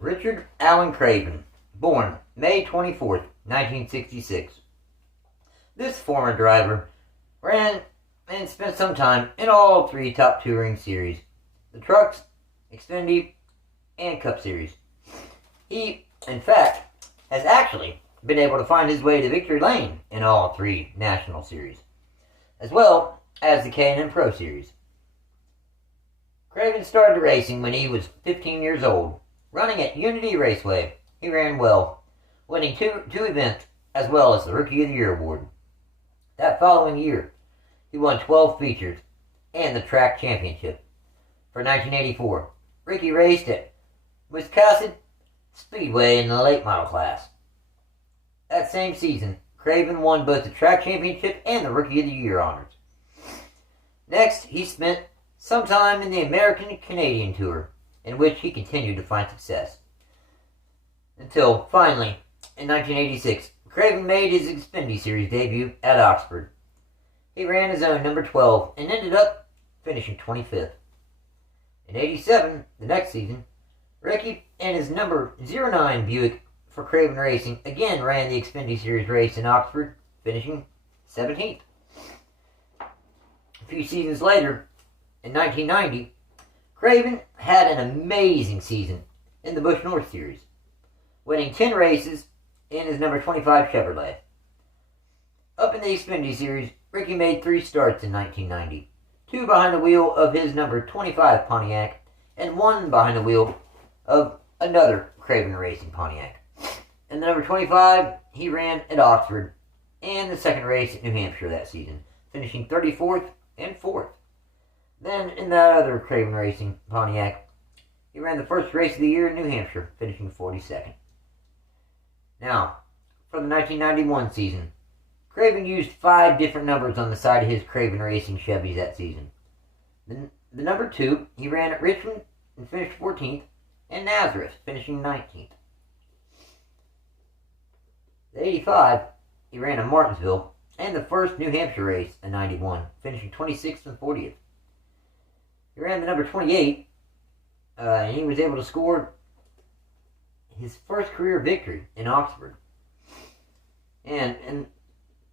Richard Allen Craven, born May 24th, 1966. This former driver ran and spent some time in all three top touring series, the Trucks, Xfinity, and Cup Series. He, in fact, has actually been able to find his way to victory lane in all three national series, as well as the K&N Pro Series. Craven started racing when he was 15 years old. Running at Unity Raceway, he ran well, winning two events as well as the Rookie of the Year award. That following year, he won 12 features and the track championship. For 1984, Ricky raced at Wisconsin Speedway in the late model class. That same season, Craven won both the track championship and the Rookie of the Year honors. Next, he spent some time in the American Canadian Tour, in which he continued to find success. Until, finally, in 1986, Craven made his Xfinity Series debut at Oxford. He ran his own number 12 and ended up finishing 25th. In 87, the next season, Ricky and his number 09 Buick for Craven Racing again ran the Xfinity Series race in Oxford, finishing 17th. A few seasons later, in 1990, Craven had an amazing season in the Busch North Series, winning 10 races in his number 25 Chevrolet. Up in the Xfinity Series, Ricky made 3 starts in 1990, 2 behind the wheel of his number 25 Pontiac, and 1 behind the wheel of another Craven Racing Pontiac. In the number 25, he ran at Oxford and the second race at New Hampshire that season, finishing 34th and 4th. Then, in that other Craven Racing Pontiac, he ran the first race of the year in New Hampshire, finishing 42nd. Now, for the 1991 season, Craven used 5 different numbers on the side of his Craven Racing Chevys that season. The number 2, he ran at Richmond and finished 14th, and Nazareth, finishing 19th. The 85, he ran at Martinsville, and the first New Hampshire race in 91, finishing 26th and 40th. He ran the number 28, and he was able to score his first career victory in Oxford. And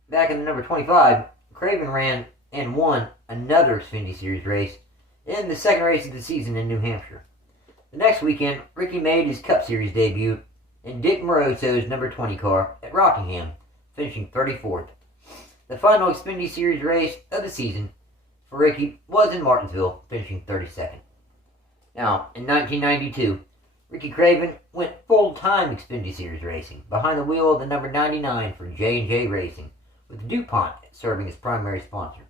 back in the number 25, Craven ran and won another Xfinity Series race in the second race of the season in New Hampshire. The next weekend, Ricky made his Cup Series debut in Dick Moroso's number 20 car at Rockingham, finishing 34th. The final Xfinity Series race of the season for Ricky was in Martinsville, finishing 32nd. Now, in 1992, Rickycraven went full-time Xfinity Series racing behind the wheel of the number 99 for J&J Racing, with DuPont serving as primary sponsor.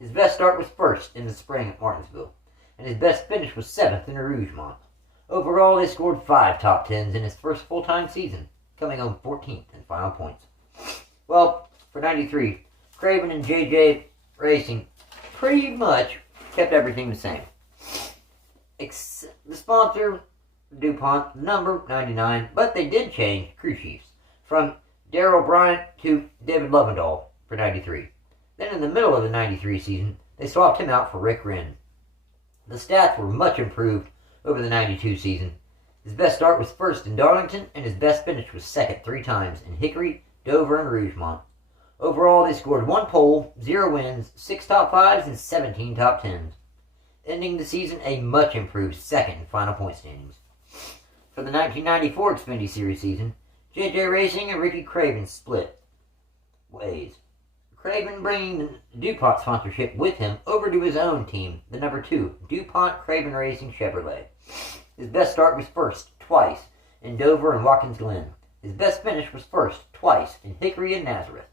His best start was first in the spring at Martinsville, and his best finish was 7th in Rougemont. Overall, they scored 5 top 10s in his first full-time season, coming home 14th in final points. Well, for 93, Craven and J&J Racing pretty much kept everything the same. The sponsor, DuPont, number 99, but they did change crew chiefs from Darrell Bryant to David Lovendahl for 93. Then in the middle of the 93 season, they swapped him out for Rick Wren. The stats were much improved over the 92 season. His best start was first in Darlington, and his best finish was second 3 times in Hickory, Dover, and Rougemont. Overall, they scored 1 pole, 0 wins, 6 top 5s, and 17 top 10s, ending the season a much improved second in final point standings. For the 1994 Xfinity Series season, J&J Racing and Rickycraven split ways. Craven bringing the DuPont sponsorship with him over to his own team, the number 2, DuPont Craven Racing Chevrolet. His best start was first, twice, in Dover and Watkins Glen. His best finish was first, twice, in Hickory and Nazareth.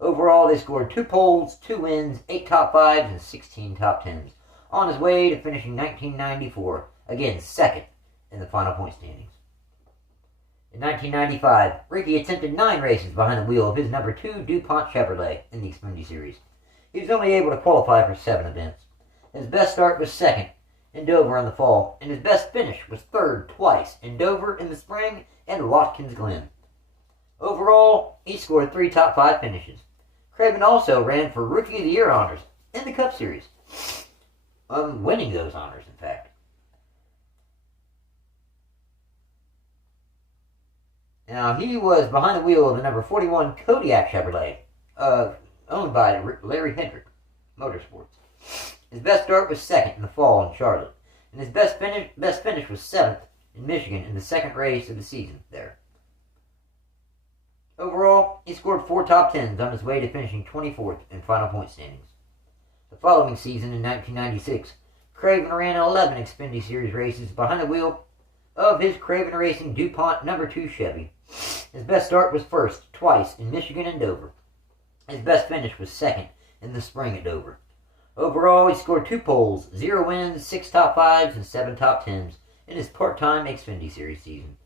Overall, they scored 2 poles, 2 wins, 8 top 5s, and 16 top 10s, on his way to finishing 1994, again second in the final point standings. In 1995, Ricky attempted 9 races behind the wheel of his number 2 DuPont Chevrolet in the Xfinity Series. He was only able to qualify for 7 events. His best start was second in Dover in the fall, and his best finish was third twice in Dover in the spring and Watkins Glen. Overall, he scored 3 top 5 finishes. Craven also ran for Rookie of the Year honors in the Cup Series, winning those honors, in fact. Now, he was behind the wheel of the number 41 Kodiak Chevrolet, owned by Larry Hedrick Motorsports. His best start was second in the fall in Charlotte, and his best finish was seventh in Michigan in the second race of the season there. Overall, he scored 4 top tens on his way to finishing 24th in final point standings. The following season, in 1996, Craven ran 11 Xfinity Series races behind the wheel of his Craven Racing DuPont No. 2 Chevy. His best start was first twice in Michigan and Dover. His best finish was second in the spring at Dover. Overall, he scored 2 poles, 0 wins, 6 top 5s, and 7 top 10s in his part-time Xfinity Series season.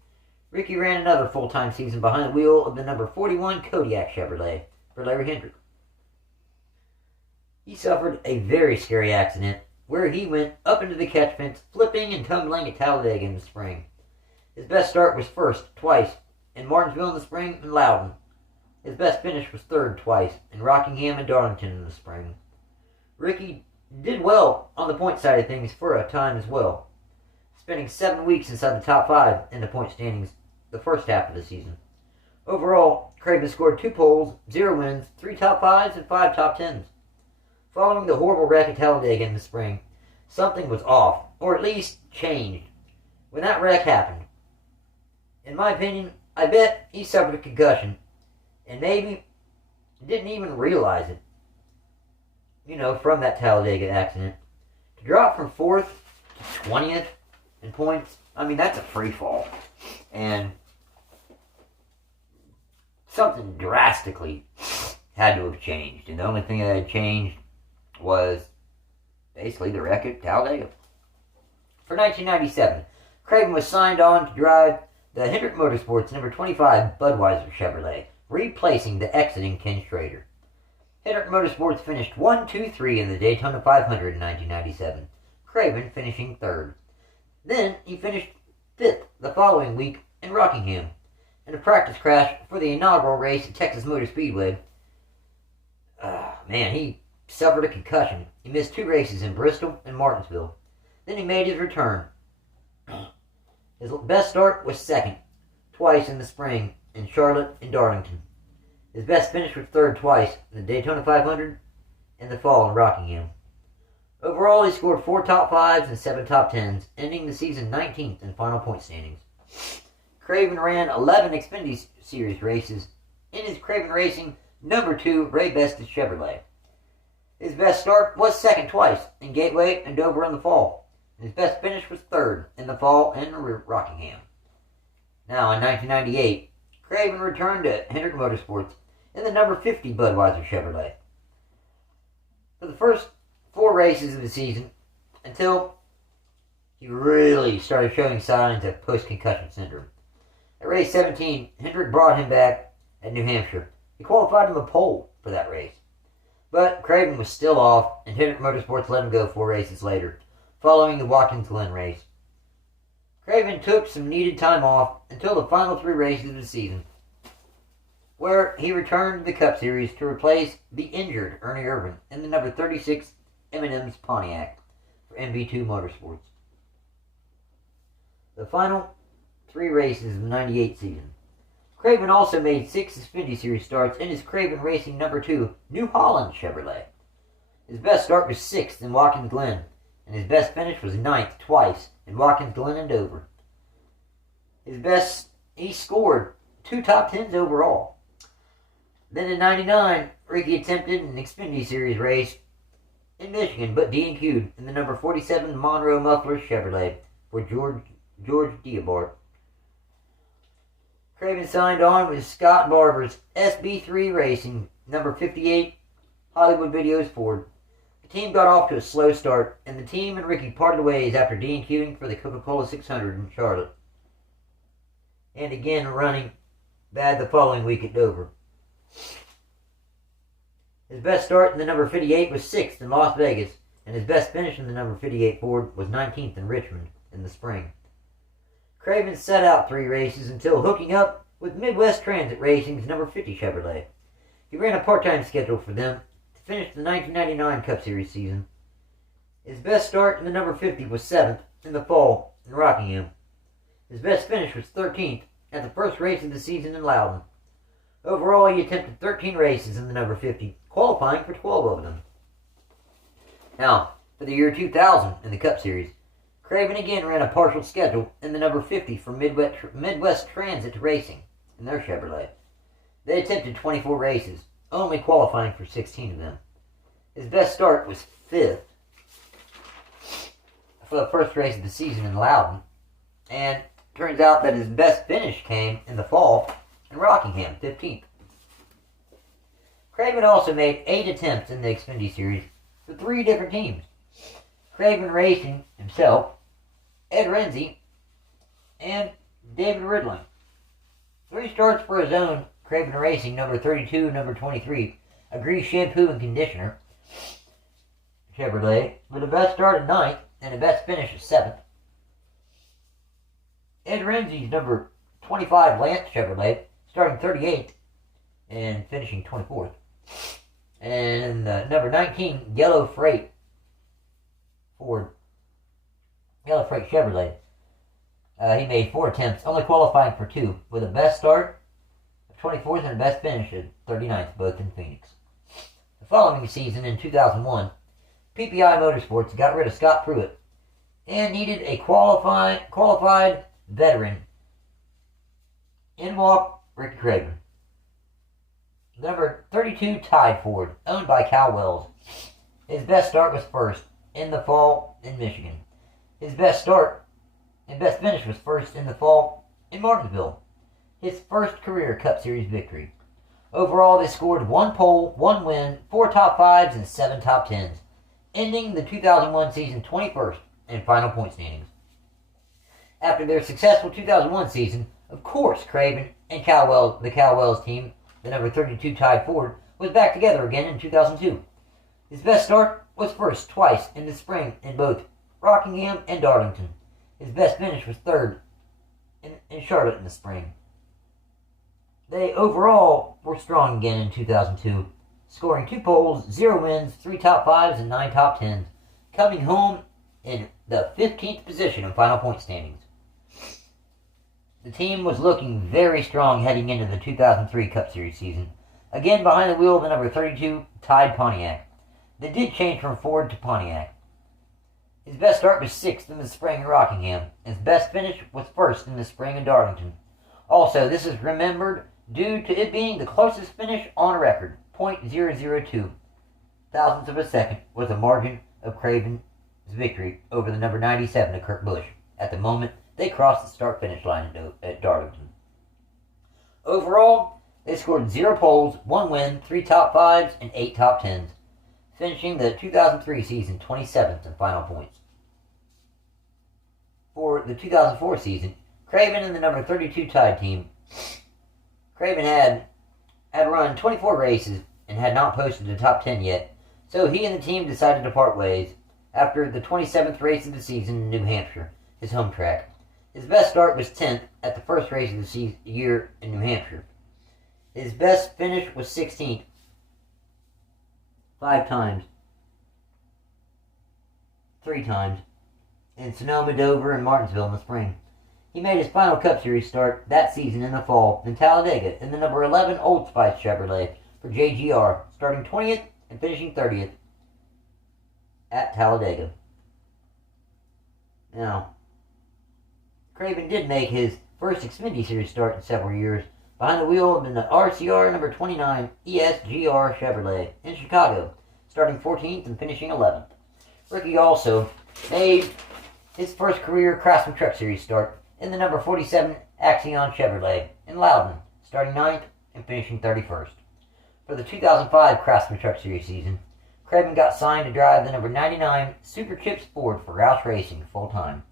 Ricky ran another full-time season behind the wheel of the number 41 Kodiak Chevrolet for Larry Hedrick. He suffered a very scary accident where he went up into the catch fence, flipping and tumbling at Talladega in the spring. His best start was first twice in Martinsville in the spring and Loudon. His best finish was third twice in Rockingham and Darlington in the spring. Ricky did well on the point side of things for a time as well, spending 7 weeks inside the top 5 in the point standings the first half of the season. Overall, Craven scored 2 poles, 0 wins, 3 top 5s, and 5 top 10s. Following the horrible wreck at Talladega in the spring, something was off, or at least changed, when that wreck happened. In my opinion, I bet he suffered a concussion, and maybe didn't even realize it, from that Talladega accident. To drop from 4th to 20th in points, that's a free fall. And something drastically had to have changed. And the only thing that had changed was basically the wreck at Talladega. For 1997, Craven was signed on to drive the Hendrick Motorsports number 25 Budweiser Chevrolet, replacing the exiting Ken Schrader. Hendrick Motorsports finished 1-2-3 in the Daytona 500 in 1997, Craven finishing 3rd. Then he finished 5th the following week in Rockingham, in a practice crash for the inaugural race at Texas Motor Speedway. He suffered a concussion. He missed 2 races in Bristol and Martinsville. Then he made his return. His best start was second, twice in the spring in Charlotte and Darlington. His best finish was third twice in the Daytona 500 and the fall in Rockingham. Overall, he scored 4 top 5s and 7 top 10s, ending the season 19th in final point standings. Craven ran 11 Xfinity Series races in his Craven Racing No. 2 Ray Bestis Chevrolet. His best start was second twice in Gateway and Dover in the fall. His best finish was third in the fall in Rockingham. Now, in 1998, Craven returned to Hendrick Motorsports in the number 50 Budweiser Chevrolet. For the first 4 races of the season, until he really started showing signs of post-concussion syndrome. At race 17, Hendrick brought him back at New Hampshire. He qualified him a pole for that race. But Craven was still off, and Hendrick Motorsports let him go 4 races later, following the Watkins Glen race. Craven took some needed time off until the final 3 races of the season, where he returned to the Cup Series to replace the injured Ernie Irvan in the number 36 M&M's Pontiac for MV2 Motorsports. The final 3 races of the 98 season. Craven also made 6 Xfinity Series starts in his Craven Racing No. 2 New Holland Chevrolet. His best start was 6th in Watkins Glen, and his best finish was 9th twice in Watkins Glen and Dover. He scored 2 top 10s overall. Then in 99, Ricky attempted an Xfinity Series race in Michigan, but DNQ'd in the number 47 Monroe Muffler Chevrolet for George Diabart. Craven signed on with Scott Barber's SB3 Racing, number 58 Hollywood Videos Ford. The team got off to a slow start, and the team and Ricky parted ways after DNQing for the Coca-Cola 600 in Charlotte. And again running bad the following week at Dover. His best start in the number 58 was 6th in Las Vegas, and his best finish in the number 58 Ford was 19th in Richmond in the spring. Craven set out 3 races until hooking up with Midwest Transit Racing's number 50 Chevrolet. He ran a part-time schedule for them to finish the 1999 Cup Series season. His best start in the number 50 was 7th in the fall in Rockingham. His best finish was 13th at the first race of the season in Loudon. Overall, he attempted 13 races in the number 50, qualifying for 12 of them. Now, for the year 2000 in the Cup Series, Craven again ran a partial schedule in the number 50 for Midwest Transit Racing in their Chevrolet. They attempted 24 races, only qualifying for 16 of them. His best start was 5th for the first race of the season in Loudon, and turns out that his best finish came in the fall in Rockingham, 15th. Craven also made 8 attempts in the Xfinity Series for 3 different teams. Craven Racing himself, Ed Renzi, and David Ridling. 3 starts for his own Craven Racing, number 32 and number 23, a grease shampoo and conditioner Chevrolet, with a best start at 9th and a best finish at 7th. Ed Renzi's number 25 Lance Chevrolet, starting 38th and finishing 24th. And number 19 Yellow Freight Chevrolet. He made 4 attempts, only qualifying for 2, with a best start of 24th and a best finish at 39th, both in Phoenix. The following season, in 2001, PPI Motorsports got rid of Scott Pruitt and needed a qualified veteran. In walked Rickycraven. Number 32 Tide Ford, owned by Cal Wells. His best start was 1st in the fall in Michigan. His best start and best finish was 1st in the fall in Martinsville. His first career Cup Series victory. Overall, they scored 1 pole, 1 win, 4 top 5s, and 7 top 10s, ending the 2001 season 21st in final point standings. After their successful 2001 season, of course, Craven and the Cal Wells team, the number 32 Tide Ford, was back together again in 2002. His best start was 1st twice in the spring in both Rockingham and Darlington. His best finish was 3rd in Charlotte in the spring. They overall were strong again in 2002, scoring 2 poles, 0 wins, 3 top 5s, and 9 top 10s, coming home in the 15th position in final point standings. The team was looking very strong heading into the 2003 Cup Series season, again behind the wheel of the number 32 Tide Pontiac. They did change from Ford to Pontiac. His best start was 6th in the spring in Rockingham. His best finish was 1st in the spring in Darlington. Also, this is remembered due to it being the closest finish on record, .002 thousandths of a second, with a margin of Craven's victory over the number 97 of Kurt Busch. At the moment, they crossed the start-finish line at Darlington. Overall, they scored 0 poles, 1 win, 3 top 5s, and 8 top 10s, finishing the 2003 season 27th in final points. For the 2004 season, Craven and the number 32 Tide team, Craven had run 24 races and had not posted a top 10 yet, so he and the team decided to part ways after the 27th race of the season in New Hampshire, his home track. His best start was 10th at the first race of the year in New Hampshire. His best finish was 16th, 5 times, 3 times, in Sonoma, Dover, and Martinsville in the spring. He made his final Cup Series start that season in the fall in Talladega in the number 11 Old Spice Chevrolet for JGR, starting 20th and finishing 30th at Talladega. Now, Craven did make his first Xfinity Series start in several years behind the wheel of the RCR number 29 ESGR Chevrolet in Chicago, starting 14th and finishing 11th. Ricky also made his first career Craftsman Truck Series start in the number 47 Axion Chevrolet in Loudon, starting 9th and finishing 31st. For the 2005 Craftsman Truck Series season, Craven got signed to drive the number 99 Super Chips Ford for Roush Racing full-time.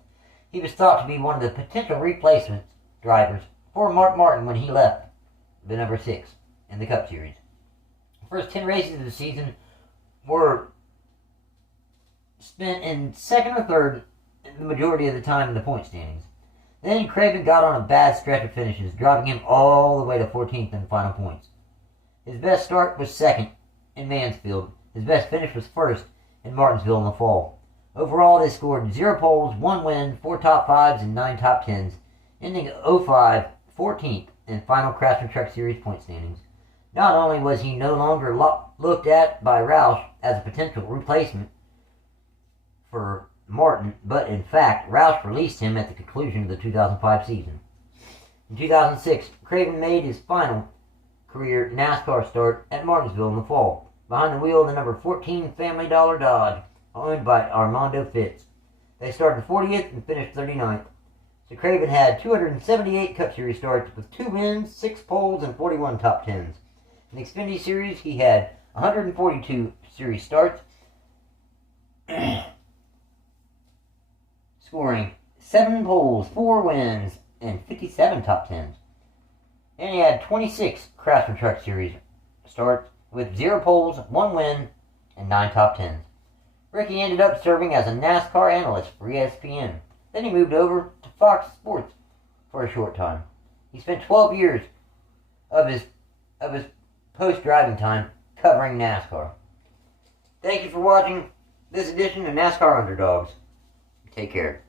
He was thought to be one of the potential replacement drivers for Mark Martin when he left the number 6 in the Cup Series. The first 10 races of the season were spent in 2nd or 3rd the majority of the time in the point standings. Then Craven got on a bad stretch of finishes, dropping him all the way to 14th in final points. His best start was 2nd in Mansfield. His best finish was 1st in Martinsville in the fall. Overall, they scored 0 poles, 1 win, 4 top 5s, and 9 top 10s, ending 05 14th in final Craftsman Truck Series point standings. Not only was he no longer looked at by Roush as a potential replacement for Martin, but in fact, Roush released him at the conclusion of the 2005 season. In 2006, Craven made his final career NASCAR start at Martinsville in the fall, behind the wheel of the number 14 Family Dollar Dodge, owned by Armando Fitz. They started 40th and finished 39th. So Craven had 278 Cup Series starts with 2 wins, 6 poles, and 41 top 10s. In the Xfinity Series, he had 142 series starts, scoring 7 poles, 4 wins, and 57 top 10s. And he had 26 Craftsman Truck Series starts with 0 poles, 1 win, and 9 top 10s. Ricky ended up serving as a NASCAR analyst for ESPN. Then he moved over to Fox Sports for a short time. He spent 12 years of his post-driving time covering NASCAR. Thank you for watching this edition of NASCAR Underdogs. Take care.